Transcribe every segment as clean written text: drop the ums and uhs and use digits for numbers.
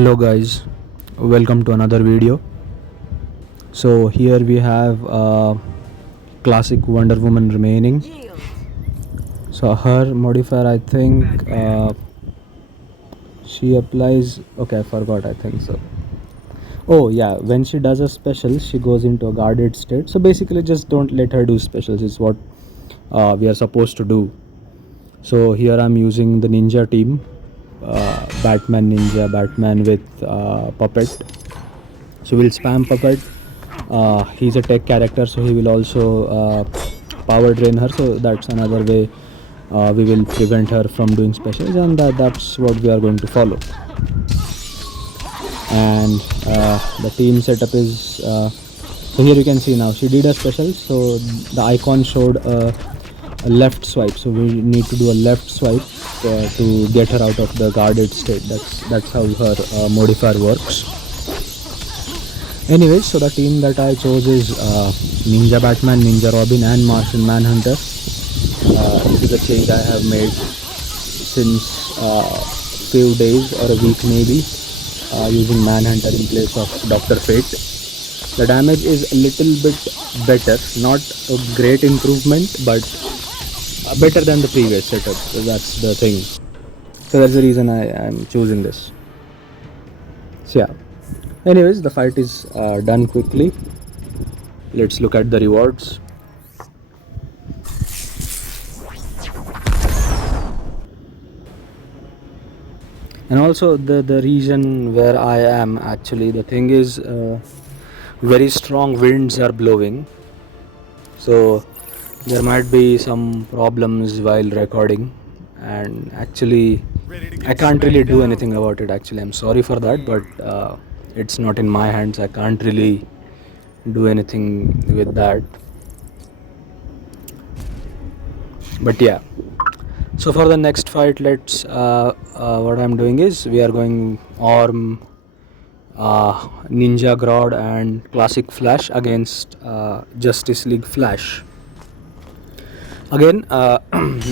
Hello guys, welcome to another video. So here we have classic Wonder Woman remaining. So her modifier, I think she applies, okay, I forgot, I think so. Oh yeah, when she does a special she goes into a guarded state. So basically just don't let her do specials is what we are supposed to do. So here I'm using the ninja team, Batman ninja, Batman with puppet. So we'll spam puppet. He's a tech character, so he will also power drain her, so that's another way we will prevent her from doing specials, and that's what we are going to follow. And the team setup is so here you can see now she did a special, so the icon showed a left swipe, so we need to do a left swipe to get her out of the guarded state. That's how her modifier works. Anyways, so the team that I chose is Ninja Batman, Ninja Robin and Martian Manhunter. This is a change I have made since few days or a week maybe, using Manhunter in place of Dr. Fate. The damage is a little bit better, not a great improvement, but better than the previous setup. So that's the thing. So that's the reason I am choosing this. So yeah. Anyways, the fight is done quickly. Let's look at the rewards. And also the region where I am, actually the thing is very strong winds are blowing, so there might be some problems while recording, and actually I can't really do anything about it. Actually, I'm sorry for that, but it's not in my hands. I can't really do anything with that. But yeah, so for the next fight, let's what I'm doing is we are going Arm, Ninja Grodd and Classic Flash against Justice League Flash. Again,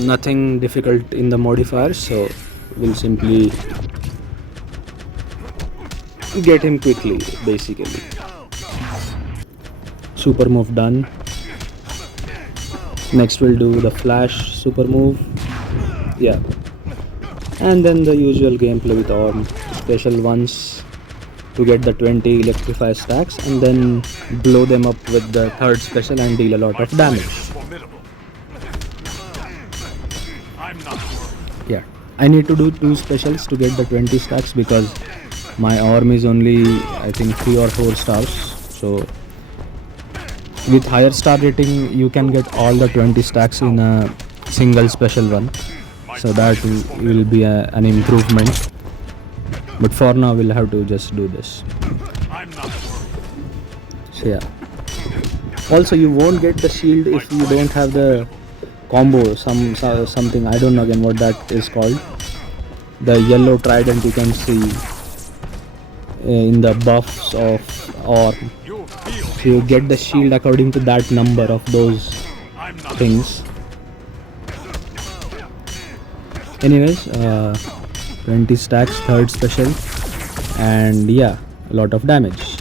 nothing difficult in the modifiers, so we'll simply get him quickly, basically. Super move done. Next we'll do the Flash super move. Yeah. And then the usual gameplay with Arm. Special ones to get the 20 electrify stacks, and then blow them up with the third special and deal a lot of damage. Yeah. I need to do 2 specials to get the 20 stacks because my arm is only I think 3 or 4 stars. So with higher star rating you can get all the 20 stacks in a single special run, so that will be an improvement, but for now we'll have to just do this. So yeah, also you won't get the shield if you don't have the combo, something, I don't know again what that is called, the yellow trident you can see in the buffs of Arm. So you get the shield according to that number of those things. Anyways, 20 stacks, third special, and yeah, a lot of damage.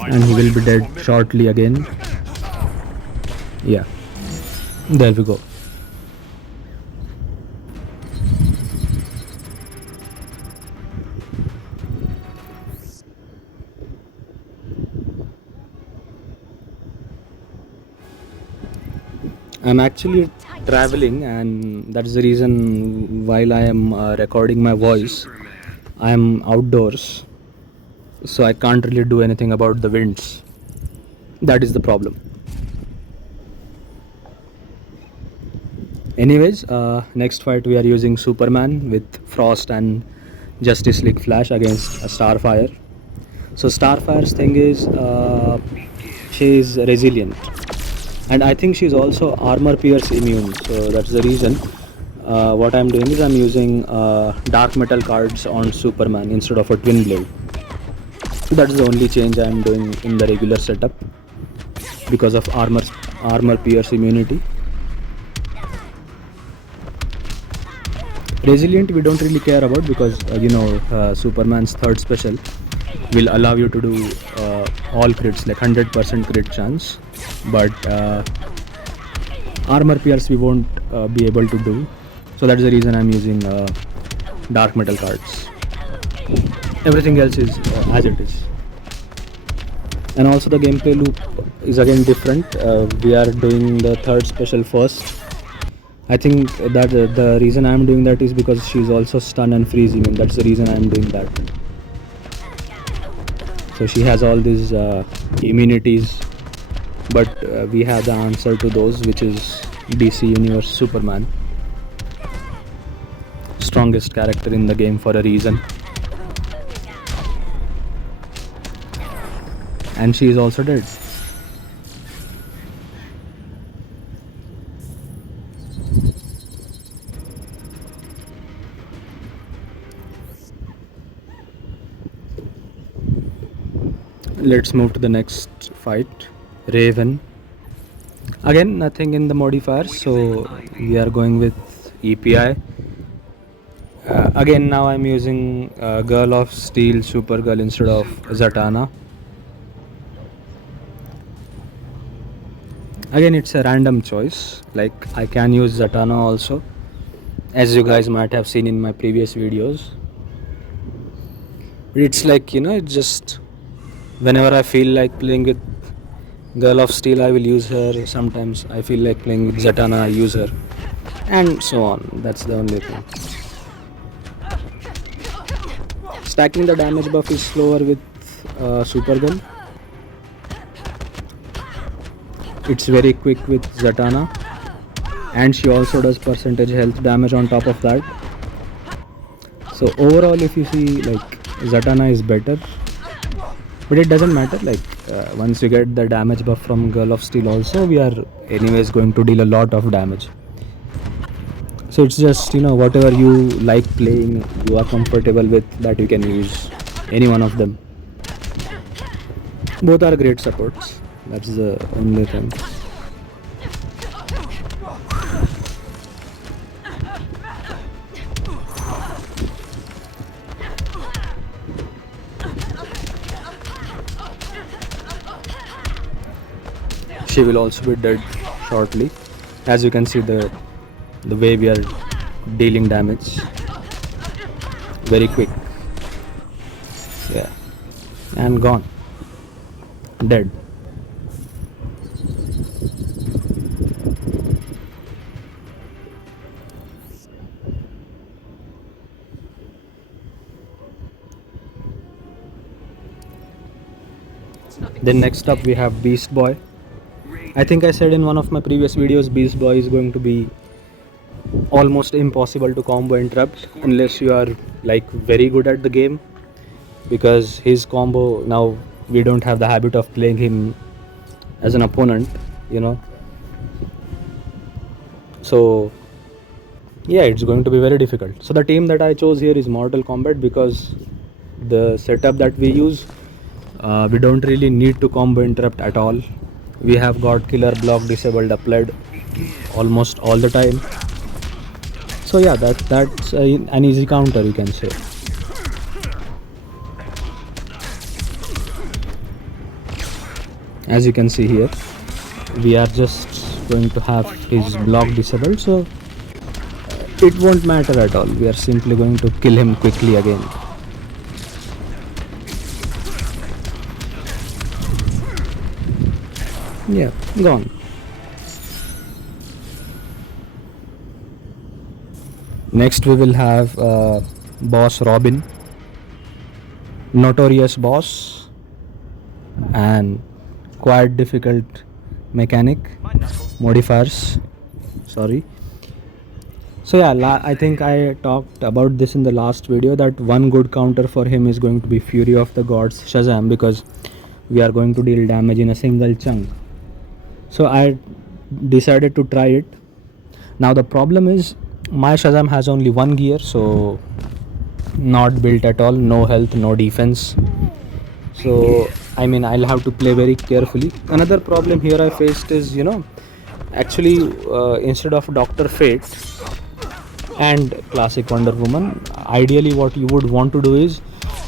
And he will be dead shortly again. Yeah, there we go. I'm actually traveling, and that's the reason while I am recording my voice, I am outdoors, so I can't really do anything about the winds. That is the problem. Anyways, next fight we are using Superman with Frost and Justice League Flash against Starfire. So Starfire's thing is she is resilient, and I think she's also armor pierce immune, so that's the reason. What I'm doing is I'm using dark metal cards on Superman instead of a twin blade. That's the only change I'm doing in the regular setup because of armor pierce immunity. Resilient we don't really care about because Superman's third special will allow you to do all crits, like 100% crit chance, but armor pierce we won't be able to do, so that's the reason I'm using dark metal cards. Everything else is as it is. And also the gameplay loop is again different. We are doing the third special first. I think that the reason I'm doing that is because she's also stun and freezing, and that's the reason I'm doing that. So she has all these immunities, but we have the answer to those, which is DC Universe Superman, strongest character in the game for a reason. And she is also dead. Let's move to the next fight. Raven. Again, nothing in the modifiers, so we are going with EPI. Again, now I'm using Girl of Steel Supergirl instead of Zatanna. Again, it's a random choice. Like, I can use Zatanna also, as you guys might have seen in my previous videos. But it's like, it's just whenever I feel like playing with Girl of Steel, I will use her. Sometimes I feel like playing with Zatanna, I use her, and so on. That's the only thing. Stacking the damage buff is slower with Supergirl. It's very quick with Zatanna, and she also does percentage health damage on top of that. So overall, if you see, like, Zatanna is better, but it doesn't matter. Like, once you get the damage buff from Girl of Steel also, we are anyways going to deal a lot of damage. So it's just, whatever you like playing, you are comfortable with, that you can use any one of them. Both are great supports. That's the only thing. She will also be dead shortly. As you can see, the way we are dealing damage, very quick. Yeah, and gone, dead. Then next up we have Beast Boy. I think I said in one of my previous videos, Beast Boy is going to be almost impossible to combo interrupt unless you are like very good at the game, because his combo, now we don't have the habit of playing him as an opponent, so yeah, it's going to be very difficult. So the team that I chose here is Mortal Kombat, because the setup that we use, we don't really need to combo interrupt at all. We have got killer block disabled applied almost all the time. So yeah, that's an easy counter, you can say. As you can see here, we are just going to have his block disabled, so it won't matter at all. We are simply going to kill him quickly again. Yeah, gone. Next we will have boss Robin, notorious boss and quite difficult mechanic modifiers, sorry. So yeah, I think I talked about this in the last video, that one good counter for him is going to be Fury of the Gods Shazam, because we are going to deal damage in a single chunk. So I decided to try it. Now the problem is, my Shazam has only one gear, so not built at all, no health, no defense. So I mean, I'll have to play very carefully. Another problem here I faced is, actually instead of Dr. Fate, and classic Wonder Woman. Ideally, what you would want to do is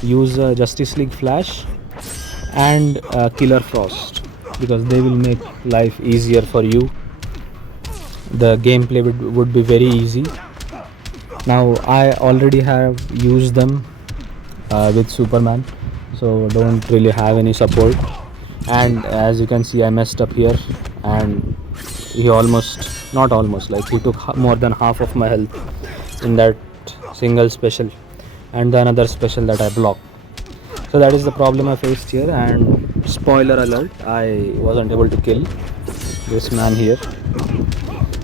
use Justice League Flash and Killer Frost, because they will make life easier for you. The gameplay would be very easy. Now I already have used them with Superman, so don't really have any support. And as you can see, I messed up here, and he almost, not almost, like he took more than half of my health in that single special, and the another special that I blocked. So that is the problem I faced here. And spoiler alert, I wasn't able to kill this man here.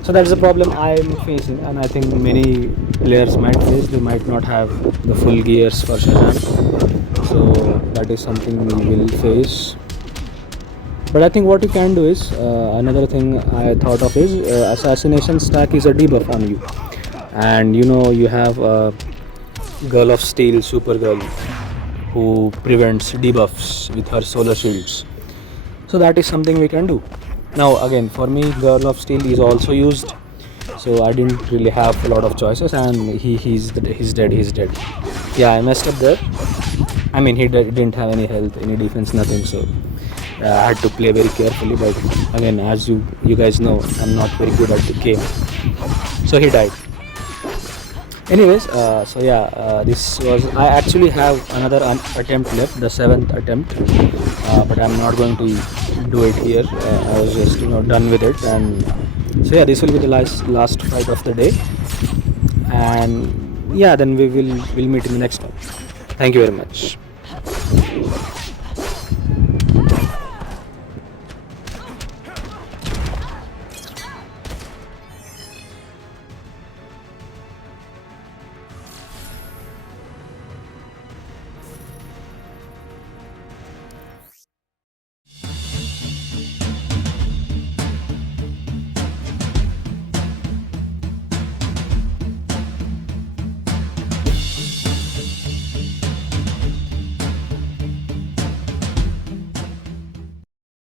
So that's the problem I am facing, and I think many players might face. They might not have the full gears for Shazam, so that is something we will face. But I think what you can do is, another thing I thought of is, assassination stack is a debuff on you, and you have a Girl of Steel, Supergirl, who prevents debuffs with her solar shields. So that is something we can do. Now again, for me, Girl of Steel is also used, so I didn't really have a lot of choices, and he's dead. Yeah, I messed up there. I mean, he didn't have any health, any defense, nothing, so I had to play very carefully. But again, as you guys know, I'm not very good at the game, so he died. Anyways, so yeah, this was, I actually have another attempt left, the 7th attempt, but I'm not going to do it here. I was just done with it. And so yeah, this will be the last fight of the day, and yeah, then we'll meet in the next one. Thank you very much.